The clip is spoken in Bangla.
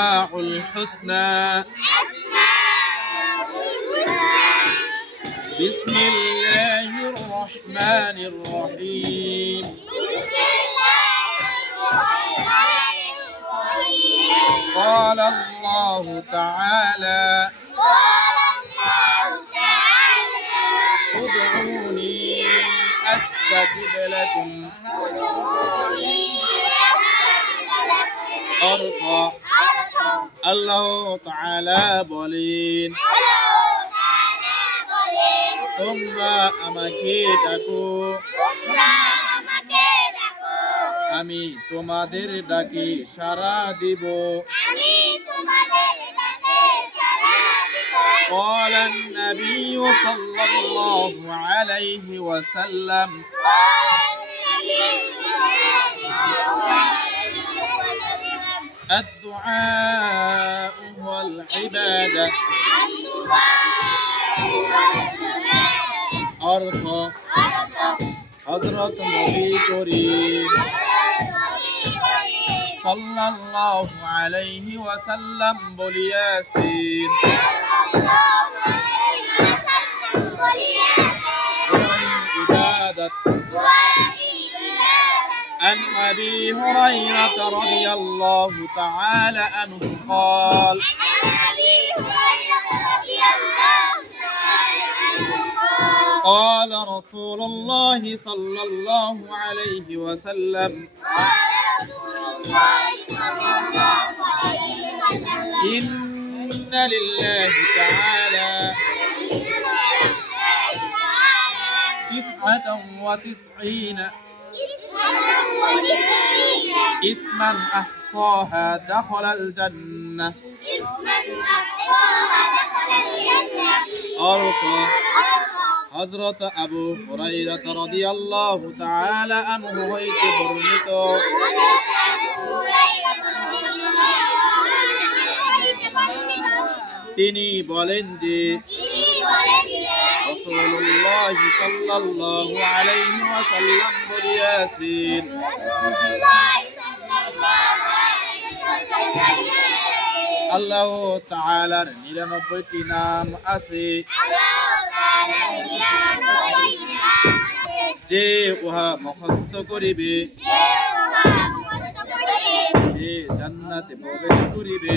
الحسنى بسم الله الرحمن الرحيم قال الله تعالى ادعوني أستجب لكم অর্থ আল্লাহ তাআলা বলেন তোমরা আমাকে ডাকো আমি তোমাদের ডাকে সাড়া দিব قال النبي صلى الله عليه وسلم الدعاء هو العبادة অর্থ হযরত নবী করিম সাল্লাল্লাহু আলাইহি ওয়াসাল্লাম বলিয়াছেন عن أبي هريرة رضي الله تعالى عنه قال قال رسول الله صلى الله عليه وسلم إن لله تعالى 99 اسما أحصاها دخل الجنة অর্থ হযরত আবু হুরায়রা রাদিয়াল্লাহু তাআলা আনহু হইতে বর্ণিত তিনি বলেন যে রাসূলুল্লাহ সাল্লাল্লাহু আলাইহি ওয়াসাল্লাম বলিয়াছেন আল্লাহ তাআলার 99টি নাম আছে যে উহা মুখস্থ করিবে সে জান্নাতে প্রবেশ করিবে